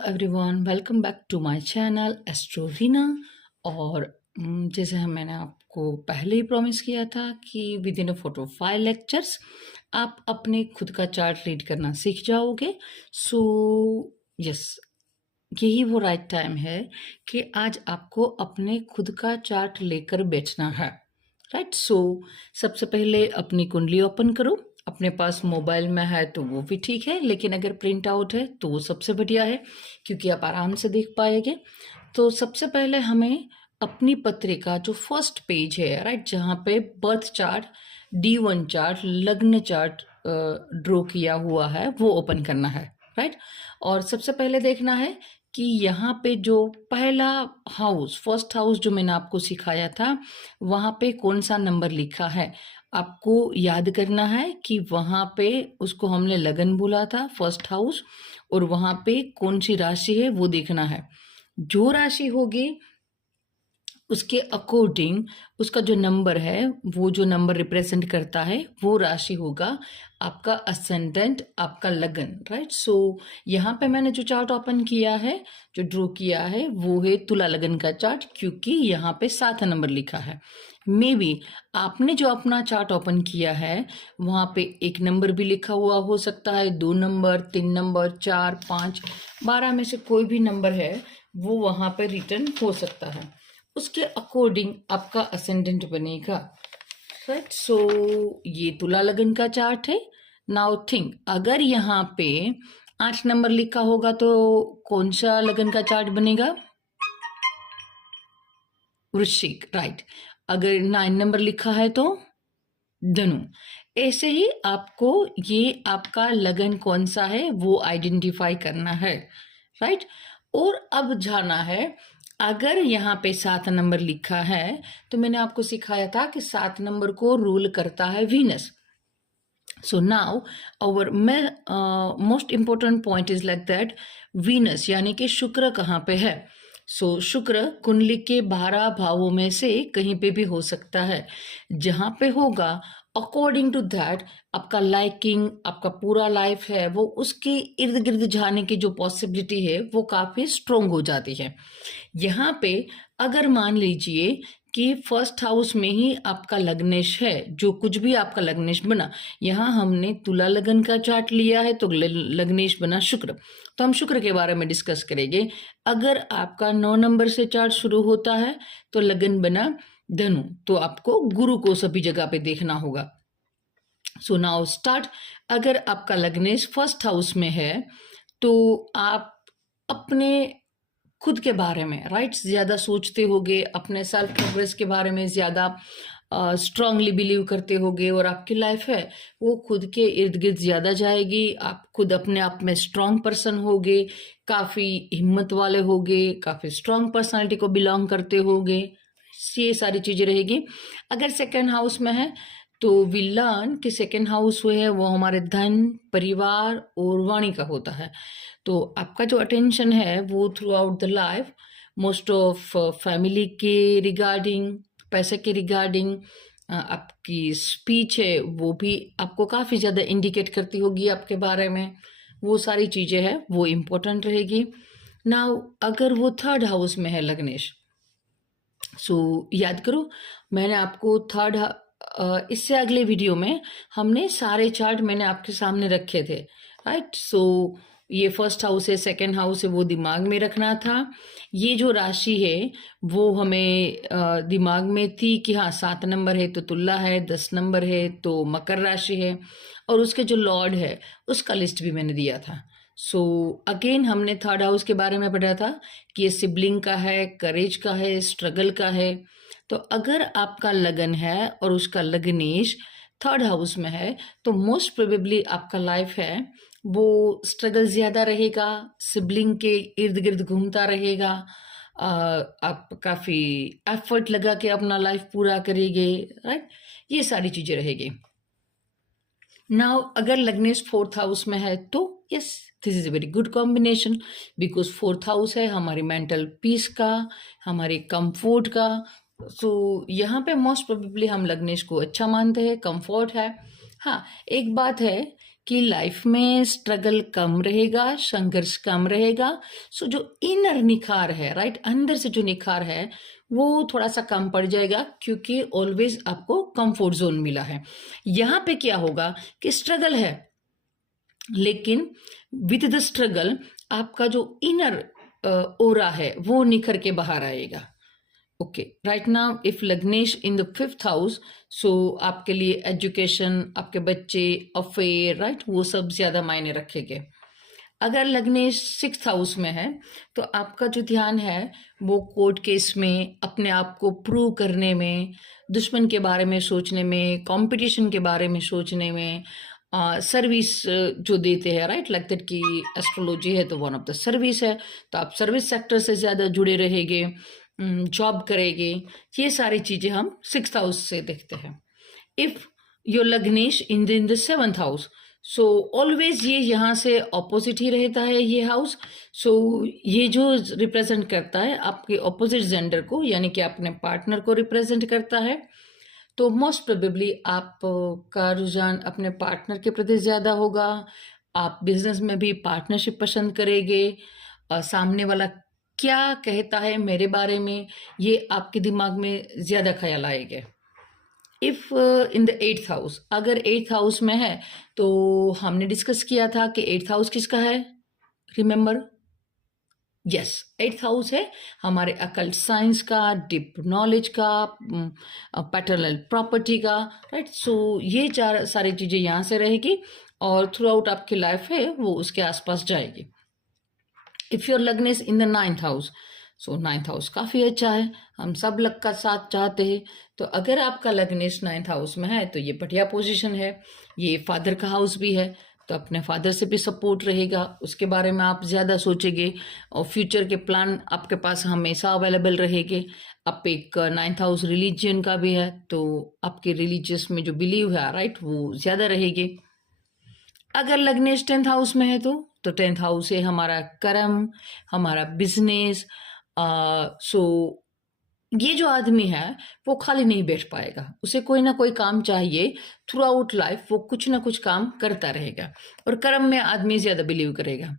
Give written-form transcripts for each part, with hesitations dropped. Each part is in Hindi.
Everyone, welcome back to my channel Astroveena. और जैसे मैंने आपको पहले ही प्रॉमिस किया था कि विद इन 4 to 5 लेक्चर्स आप अपने खुद का चार्ट रीड करना सीख जाओगे। सो यस, यही वो राइट टाइम है कि आज आपको अपने खुद का चार्ट लेकर बैठना है। राइट, सो सबसे पहले अपनी कुंडली ओपन करो। अपने पास मोबाइल में है तो वो भी ठीक है, लेकिन अगर प्रिंट आउट है तो वो सबसे बढ़िया है क्योंकि आप आराम से देख पाएंगे। तो सबसे पहले हमें अपनी पत्रिका जो फर्स्ट पेज है, राइट, जहाँ पे बर्थ चार्ट, D1 चार्ट, लग्न चार्ट ड्रॉ किया हुआ है वो ओपन करना है। राइट, और सबसे पहले देखना है कि यहाँ पे जो पहला हाउस, फर्स्ट हाउस जो मैंने आपको सिखाया था, वहाँ पे कौन सा नंबर लिखा है। आपको याद करना है कि वहाँ पे उसको हमने लगन बोला था, फर्स्ट हाउस, और वहाँ पे कौन सी राशि है वो देखना है। जो राशि होगी उसके अकॉर्डिंग उसका जो नंबर है, वो जो नंबर रिप्रेजेंट करता है वो राशि होगा आपका असेंडेंट, आपका लगन। राइट, सो यहाँ पे मैंने जो चार्ट ओपन किया है, जो ड्रॉ किया है, वो है तुला लगन का चार्ट, क्योंकि यहाँ पे 7 नंबर लिखा है। मे बी आपने जो अपना चार्ट ओपन किया है वहाँ पे 1 नंबर भी लिखा हुआ हो सकता है, 2 नंबर, 3 नंबर, 4, 5, 12 में से कोई भी नंबर है वो वहाँ पे रिटर्न हो सकता है। उसके अकॉर्डिंग आपका असेंडेंट बनेगा। राइट, सो ये तुला लगन का चार्ट है। नाउ थिंक, अगर यहाँ पे 8 नंबर लिखा होगा तो कौन सा लगन का चार्ट बनेगा? वृश्चिक। राइट, अगर 9 नंबर लिखा है तो धनु। ऐसे ही आपको ये आपका लगन कौन सा है वो आइडेंटिफाई करना है। राइट, और अब जाना है, अगर यहाँ पे 7 नंबर लिखा है तो मैंने आपको सिखाया था कि 7 नंबर को रूल करता है Venus. So now our most important point is like that, Venus यानी कि शुक्र कहाँ पे है। सो शुक्र कुंडली के 12 भावों में से कहीं पे भी हो सकता है। जहाँ पे होगा अकॉर्डिंग टू दैट आपका लाइकिंग, आपका पूरा लाइफ है वो उसके इर्द गिर्द जाने की जो पॉसिबिलिटी है वो काफी स्ट्रोंग हो जाती है। यहाँ पे अगर मान लीजिए कि फर्स्ट हाउस में ही आपका लग्नेश है, जो कुछ भी आपका लग्नेश बना, यहाँ हमने तुला लगन का चार्ट लिया है तो लग्नेश बना शुक्र, तो हम शुक्र के बारे में डिस्कस करेंगे। अगर आपका 9 नंबर से चार्ट शुरू होता है तो लगन बना धनु, तो आपको गुरु को सभी जगह पे देखना होगा। So now start. अगर आपका लग्नेश फर्स्ट हाउस में है तो आप अपने खुद के बारे में, राइट, ज्यादा सोचते होगे, अपने सेल्फ प्रोग्रेस के बारे में ज्यादा स्ट्रांगली बिलीव करते होगे, और आपकी लाइफ है वो खुद के इर्द गिर्द ज्यादा जाएगी। आप खुद अपने आप में स्ट्रांग पर्सन होगे, काफी हिम्मत वाले होगे, काफी स्ट्रांग पर्सनालिटी को बिलोंग करते होगे, ये सारी चीजें रहेगी। अगर सेकेंड हाउस में है तो वी लर्न कि सेकेंड हाउस वो है वो हमारे धन, परिवार और वाणी का होता है। तो आपका जो अटेंशन है वो through out the life most of family के रिगार्डिंग, पैसे के रिगार्डिंग, आपकी स्पीच है वो भी आपको काफ़ी ज़्यादा इंडिकेट करती होगी आपके बारे में। वो सारी चीज़ें हैं वो इम्पोर्टेंट रहेगी। नाउ अगर वो थर्ड हाउस में है लग्नेश, सो याद करो मैंने आपको इससे अगले वीडियो में हमने सारे चार्ट मैंने आपके सामने रखे थे। राइट, सो ये फर्स्ट हाउस है, सेकंड हाउस है, वो दिमाग में रखना था। ये जो राशि है वो हमें दिमाग में थी कि हाँ 7 नंबर है तो तुला है, 10 नंबर है तो मकर राशि है, और उसके जो लॉर्ड है उसका लिस्ट भी मैंने दिया था। सो अगेन हमने थर्ड हाउस के बारे में पढ़ा था कि ये सिबलिंग का है, करेज का है, स्ट्रगल का है। तो अगर आपका लगन है और उसका लग्नेश थर्ड हाउस में है तो मोस्ट प्रोबेबली आपका लाइफ है वो स्ट्रगल ज्यादा रहेगा, सिबलिंग के इर्द गिर्द घूमता रहेगा, आप काफी एफर्ट लगा के अपना लाइफ पूरा करेंगे। राइट, ये सारी चीजें रहेगी। नाउ अगर लग्नेश फोर्थ हाउस में है तो yes, this is a very good combination, because fourth house है हमारी मेंटल पीस का, हमारे कंफर्ट का। सो यहाँ पे मोस्ट प्रोबेबली हम लग्नेश को अच्छा मानते हैं, कंफर्ट है। हाँ, एक बात है कि लाइफ में स्ट्रगल कम रहेगा, संघर्ष कम रहेगा। सो जो इनर निखार है, राइट, अंदर से जो निखार है वो थोड़ा सा कम पड़ जाएगा, क्योंकि ऑलवेज आपको कंफर्ट जोन मिला है। यहाँ पे क्या होगा कि स्ट्रगल है, लेकिन विद द स्ट्रगल आपका जो इनर ओरा है वो निखर के बाहर आएगा। ओके, राइट नाउ इफ लग्नेश in the 5th house, so आपके लिए एजुकेशन, आपके बच्चे, अफेयर, राइट, वो सब ज्यादा मायने रखेंगे। अगर लग्नेश 6th हाउस में है तो आपका जो ध्यान है वो कोर्ट केस में, अपने आप को प्रूव करने में, दुश्मन के बारे में सोचने में, कंपटीशन के बारे में सोचने में, सर्विस जो देते हैं, राइट, लगता है कि एस्ट्रोलॉजी है तो वन ऑफ द सर्विस है, तो आप सर्विस सेक्टर से ज़्यादा जुड़े रहेंगे, जॉब करेंगे। ये सारी चीज़ें हम 6th हाउस से देखते हैं। इफ योर लग्नेश in the 7th house, so always ये यहाँ से ऑपोजिट ही रहता है ये हाउस। सो ये जो रिप्रेजेंट करता है आपके ऑपोजिट जेंडर को, यानी कि अपने पार्टनर को रिप्रेजेंट करता है। तो मोस्ट प्रोबेबली आपका रुझान अपने पार्टनर के प्रति ज़्यादा होगा। आप बिजनेस में भी पार्टनरशिप पसंद करेंगे। सामने वाला क्या कहता है मेरे बारे में, ये आपके दिमाग में ज़्यादा ख्याल आएगा। If in the 8th house, अगर 8th हाउस में है तो हमने डिस्कस किया था कि 8th हाउस किसका है, रिमेंबर? यस, 8th हाउस है हमारे अकल्ट साइंस का, डीप नॉलेज का, पैटर्नल प्रॉपर्टी का, राइट। सो ये चार सारी चीजें यहाँ से रहेगी और थ्रू आउट आपकी लाइफ है वो उसके आसपास जाएगी। इफ योर लग्नेस in the 9th house, so 9th house काफी अच्छा है, हम सब लग का साथ चाहते हैं। तो अगर आपका लग्नेस 9th हाउस में है तो ये बढ़िया पोजीशन है। ये फादर का हाउस भी है, तो अपने फादर से भी सपोर्ट रहेगा, उसके बारे में आप ज़्यादा सोचेंगे और फ्यूचर के प्लान आपके पास हमेशा अवेलेबल रहेंगे। आप एक 9th हाउस रिलीजियन का भी है, तो आपके रिलीजियस में जो बिलीव है, राइट, वो ज़्यादा रहेगी। अगर लग्नेश 10th हाउस में है तो 10th हाउस है हमारा कर्म, हमारा बिजनेस। सो ये जो आदमी है वो खाली नहीं बैठ पाएगा, उसे कोई ना कोई काम चाहिए। थ्रू आउट लाइफ वो कुछ ना कुछ काम करता रहेगा और कर्म में आदमी ज्यादा बिलीव करेगा।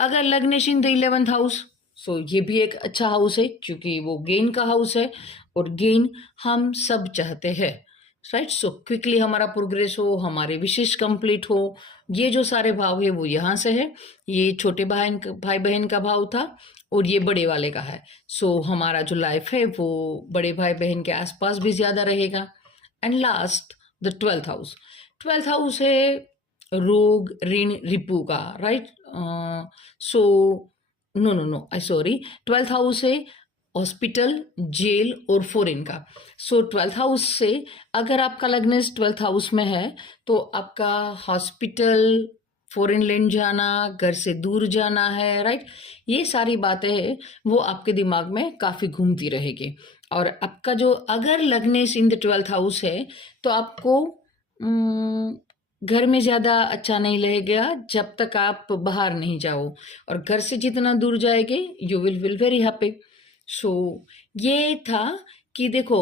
अगर लग्नेश इन द 11th हाउस, सो ये भी एक अच्छा हाउस है, क्योंकि वो गेन का हाउस है और गेन हम सब चाहते हैं, राइट। सो क्विकली हमारा प्रोग्रेस हो, हमारे विशेष कंप्लीट हो, ये जो सारे भाव है वो यहाँ से है। ये छोटे भाई बहन का भाव था और ये बड़े वाले का है। सो हमारा जो लाइफ है वो बड़े भाई बहन के आसपास भी ज्यादा रहेगा। And last the 12th house, 12th house है रोग, ऋण, रिपू का, right. So no I sorry, 12th house है हॉस्पिटल, जेल और फॉरेन का। सो 12th हाउस से अगर आपका लग्न 12th हाउस में है तो आपका हॉस्पिटल, फॉरेन लैंड जाना, घर से दूर जाना है, राइट, ये सारी बातें हैं वो आपके दिमाग में काफी घूमती रहेगी। और आपका जो अगर लग्नेस इन द 12th हाउस है तो आपको घर में ज्यादा अच्छा नहीं लगेगा जब तक आप बाहर नहीं जाओ, और घर से जितना दूर जाएंगे यू विल वेरी हैप्पी। सो ये था कि देखो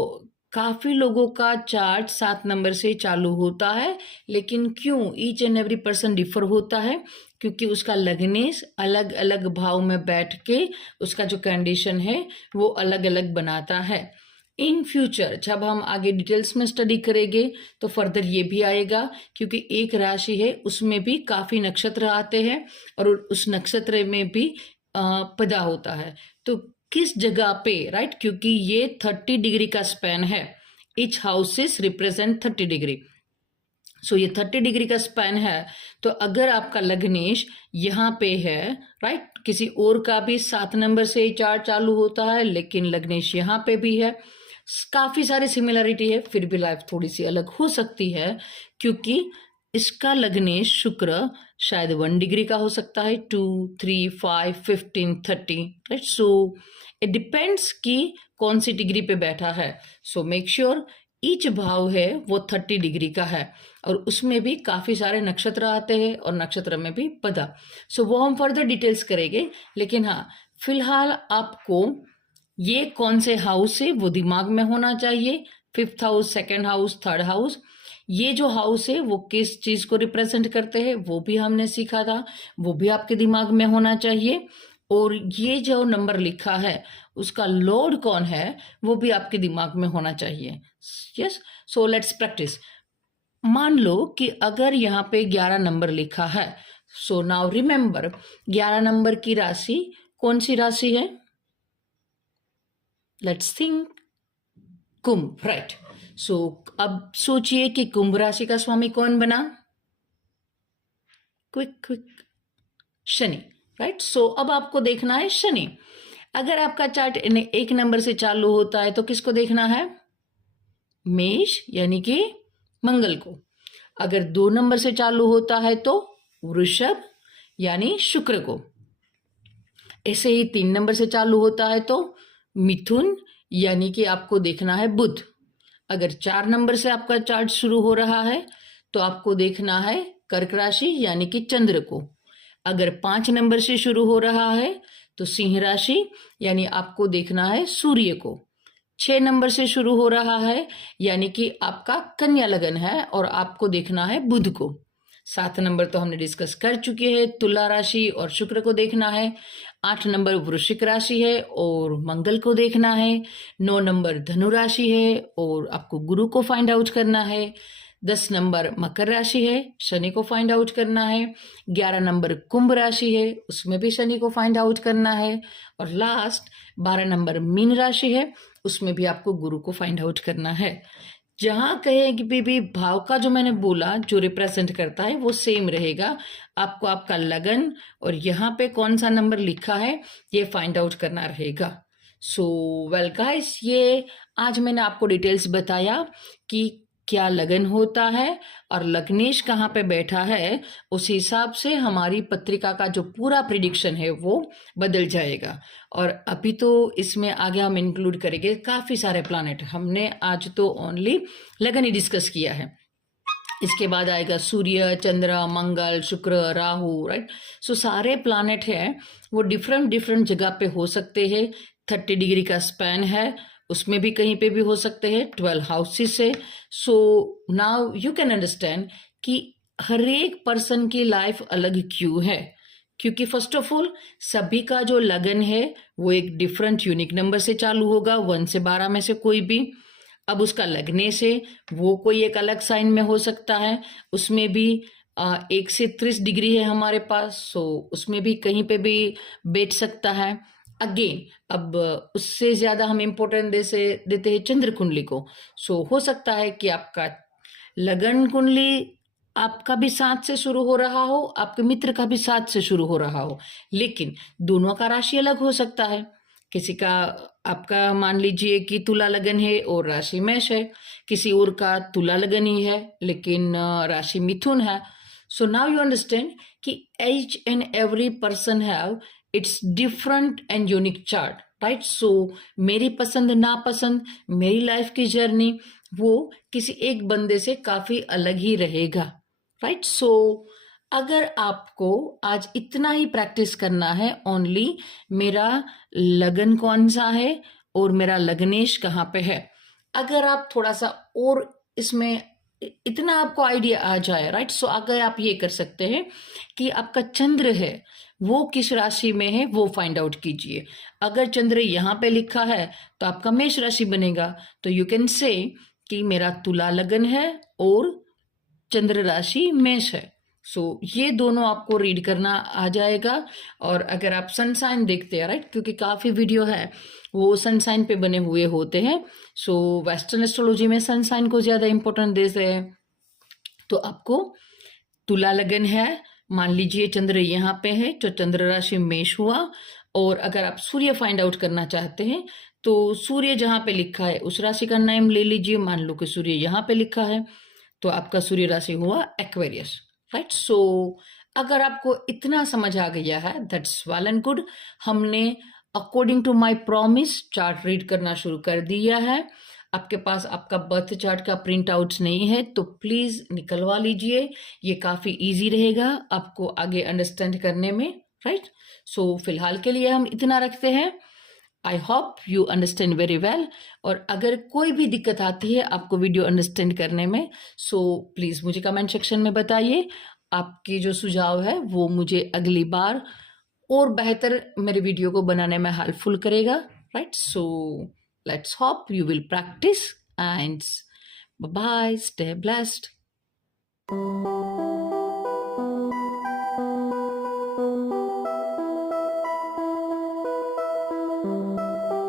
काफी लोगों का चार्ट 7 नंबर से चालू होता है, लेकिन क्यों each and every person differ होता है, क्योंकि उसका लग्नेस अलग अलग भाव में बैठ के उसका जो कंडीशन है वो अलग अलग बनाता है। इन फ्यूचर जब हम आगे डिटेल्स में स्टडी करेंगे तो फर्दर ये भी आएगा, क्योंकि एक राशि है उसमें भी काफी नक्षत्र आते हैं और उस नक्षत्र में भी पैदा होता है, तो किस जगह पे, राइट, क्योंकि ये 30 डिग्री का स्पैन है, इच हाउसेस रिप्रेजेंट 30 डिग्री। सो ये 30 डिग्री का स्पैन है, तो अगर आपका लग्नेश यहाँ पे है, राइट, किसी और का भी 7 नंबर से चार्ट चालू होता है लेकिन लग्नेश यहाँ पे भी है, काफी सारी सिमिलरिटी है, फिर भी लाइफ थोड़ी सी अलग हो सकती है, क्योंकि इसका लग्नेश शुक्र शायद 1 डिग्री का हो सकता है, 2, 3, 5, 15, 30, राइट। सो इट डिपेंड्स कि कौन सी डिग्री पे बैठा है। सो मेक श्योर ईच भाव है वो 30 डिग्री का है और उसमें भी काफी सारे नक्षत्र आते हैं और नक्षत्र में भी पदा। सो वो हम फर्दर डिटेल्स करेंगे, लेकिन हाँ फिलहाल आपको ये कौन से हाउस है वो दिमाग में होना चाहिए। 5th house, 2nd house, 3rd house, ये जो हाउस है वो किस चीज को रिप्रेजेंट करते हैं वो भी हमने सीखा था, वो भी आपके दिमाग में होना चाहिए। और ये जो नंबर लिखा है उसका लॉर्ड कौन है वो भी आपके दिमाग में होना चाहिए। Yes, so let's practice. मान लो कि अगर यहाँ पे 11 नंबर लिखा है, सो नाउ रिमेंबर 11 नंबर की राशि कौन सी राशि है? लेट्स थिंक, कुंभ, राइट। सो अब सोचिए कि कुंभ राशि का स्वामी कौन बना? Quick quick, Shani, right. So अब आपको देखना है शनि। अगर आपका चार्ट 1 नंबर से चालू होता है तो किसको देखना है? मेष यानी कि मंगल को। अगर 2 नंबर से चालू होता है तो वृषभ यानी शुक्र को। ऐसे ही 3 नंबर से चालू होता है तो मिथुन यानी कि आपको देखना है बुध। अगर 4 नंबर से आपका चार्ट शुरू हो रहा है तो आपको देखना है कर्क राशि यानी कि चंद्र को। अगर 5 नंबर से शुरू हो रहा है तो सिंह राशि यानी आपको देखना है सूर्य को। 6 नंबर से शुरू हो रहा है यानी कि आपका कन्या लगन है और आपको देखना है बुध को। 7 नंबर तो हमने डिस्कस कर चुके हैं, तुला राशि और शुक्र को देखना है। 8 नंबर वृश्चिक राशि है और मंगल को देखना है। 9 नंबर धनु राशि है और आपको गुरु को फाइंड आउट करना है। 10 नंबर मकर राशि है, शनि को फाइंड आउट करना है। 11 नंबर कुंभ राशि है, उसमें भी शनि को फाइंड आउट करना है। और लास्ट 12 नंबर मीन राशि है, उसमें भी आपको गुरु को फाइंड आउट करना है। जहां कहें कि भी भाव का जो मैंने बोला जो रिप्रेजेंट करता है वो सेम रहेगा। आपको आपका लगन और यहाँ पे कौन सा नंबर लिखा है ये फाइंड आउट करना रहेगा। सो वेल गाइस, ये आज मैंने आपको डिटेल्स बताया कि क्या लगन होता है और लग्नेश कहाँ पे बैठा है। उस हिसाब से हमारी पत्रिका का जो पूरा प्रिडिक्शन है वो बदल जाएगा। और अभी तो इसमें आगे हम इंक्लूड करेंगे काफी सारे प्लैनेट। हमने आज तो ओनली लगन ही डिस्कस किया है। इसके बाद आएगा सूर्य, चंद्र, मंगल, शुक्र, राहु, राइट। सो सारे प्लैनेट हैं वो डिफरेंट डिफरेंट जगह पे हो सकते हैं। 30 डिग्री का स्पैन है, उसमें भी कहीं पे भी हो सकते हैं। 12 हाउसेस है। So now you can understand कि हर एक पर्सन की लाइफ अलग क्यों है। क्योंकि फर्स्ट ऑफ ऑल सभी का जो लगन है वो एक डिफरेंट यूनिक नंबर से चालू होगा, 1 से 12 में से कोई भी। अब उसका लगने से वो कोई एक अलग साइन में हो सकता है, उसमें भी 1 से 30 डिग्री है हमारे पास, सो उसमें भी कहीं पे भी बैठ सकता है। अगेन अब उससे ज्यादा हम इम्पोर्टेंट देते हैं चंद्र कुंडली को। सो हो सकता है कि आपका लगन कुंडली आपका भी 7 से शुरू हो रहा हो, आपके मित्र का भी 7 से शुरू हो रहा हो, लेकिन दोनों का राशि अलग हो सकता है। किसी का, आपका मान लीजिए कि तुला लगन है और राशि मेष है, किसी और का तुला लगन ही है लेकिन राशि मिथुन है। सो नाउ यू अंडरस्टैंड कि each and every person have its different and unique chart, right. So मेरी पसंद नापसंद, मेरी लाइफ की जर्नी वो किसी एक बंदे से काफी अलग ही रहेगा, राइट। सो अगर आपको आज इतना ही प्रैक्टिस करना है ओनली, मेरा लगन कौन सा है और मेरा लग्नेश कहाँ पे है, अगर आप थोड़ा सा और इसमें इतना आपको आइडिया आ जाए, राइट। सो अगर आप ये कर सकते हैं कि आपका चंद्र है वो किस राशि में है वो फाइंड आउट कीजिए। अगर चंद्र यहाँ पे लिखा है तो आपका मेष राशि बनेगा, तो यू कैन से कि मेरा तुला लगन है और चंद्र राशि मेष है। सो ये दोनों आपको रीड करना आ जाएगा। और अगर आप सन साइन देखते हैं, राइट, क्योंकि काफी वीडियो है वो सन साइन पे बने हुए होते हैं। सो वेस्टर्न एस्ट्रोलॉजी में सन साइन को ज्यादा इंपॉर्टेंट देते हैं। तो आपको तुला लगन है, मान लीजिए चंद्र यहाँ पे है तो चंद्र राशि मेष हुआ। और अगर आप सूर्य फाइंड आउट करना चाहते हैं तो सूर्य जहां पे लिखा है उस राशि का नाम ले लीजिए। मान लो कि सूर्य यहाँ पे लिखा है तो आपका सूर्य राशि हुआ एक्वेरियस, राइट। सो अगर आपको इतना समझ आ गया है दैट्स वेल एंड गुड। हमने according to my promise chart read करना शुरू कर दिया है। आपके पास आपका बर्थ चार्ट का प्रिंट आउट नहीं है तो प्लीज निकलवा लीजिए, ये काफी इजी रहेगा आपको आगे अंडरस्टैंड करने में, राइट। सो फिलहाल के लिए हम इतना रखते हैं। I hope you understand very well. और अगर कोई भी दिक्कत आती है आपको वीडियो अंडरस्टैंड करने में, सो प्लीज़ मुझे कमेंट सेक्शन में बताइए। आपके जो सुझाव है वो मुझे अगली बार और बेहतर मेरे वीडियो को बनाने में हेल्पफुल करेगा, right? So let's hope you will practice and bye, stay blessed.